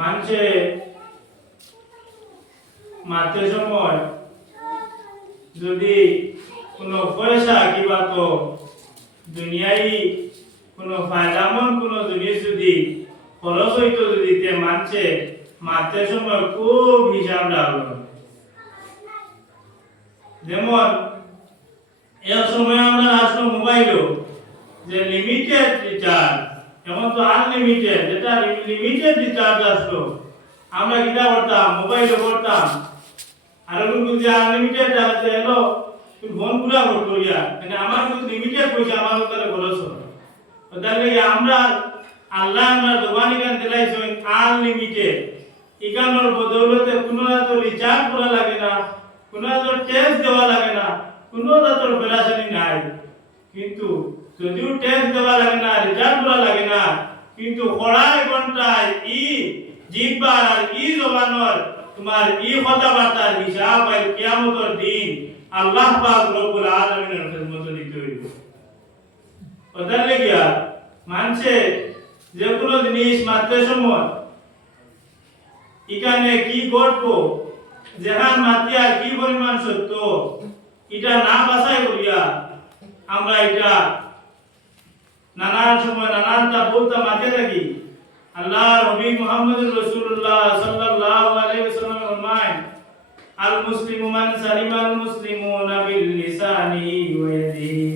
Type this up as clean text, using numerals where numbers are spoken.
মানুষে মারতে সময় যদি কোনো পয়সা কিবা তো দুনিয়ায় কোনো ফায়দামন কোনো জিনিস যদি খরচ হইতো যদি তে মানছে মারতে সময় খুব হিসাব রাখলো। যেমন এক সময় আমরা আসলো মোবাইলও যে লিমিটেড রিচার্জ, এখন তো আনলিমিটেড, যেটা লিমিটেড রিচার্জ আসলো আমরা কিটা করতাম মোবাইলে করতাম আর যে আনলিমিটেড আছে এলো তুমি ফোন পুরা করিয়া মানে আমার কিন্তু লিমিটেড পয়সা আমার উপরে খরচ হয়। তাহলে আমরা আল্লাহ আমরা দোকানি গান দিলাইছো আনলিমিটেড ইকানোর বদৌলতে কোনো তো রিচার্জ করা লাগে না, কোনো তো ট্যাক্স দেওয়া লাগে না, কোনো তো পেরাশানি নাই। কিন্তু যদিও ট্যাক্স দেওয়া লাগে না, রিচার্জ করা লাগে না, কিন্তু কড়াই ঘন্টায় ই জিব্বার আর ই জবানর তোমার ই কথাবার্তার হিসাব আর কিয়ামতের দিন আল্লাহ পাক রব্বুল আলামিনের খেদমতে দিতে হইব। ওটার লাগিয়া মানছে যে কোনো জিনিস মারতে সময় এখানে কি ঘটবো, যেখান মাতিয়া কি পরিমাণ সত্য, এটা না বাছাই করিয়া আমরা এটা নানান সময় নানানটা বলতে মাতে থাকি। আল্লাহ নবী মুহাম্মদুর রাসূলুল্লাহ সাল্লাল্লাহু আলাইহি ওয়াসাল্লাম ফরমায় আল মুসলিমু মান সালিমাল মুসলিমুনা বিল লিসানি ওয়া ইয়াদিহি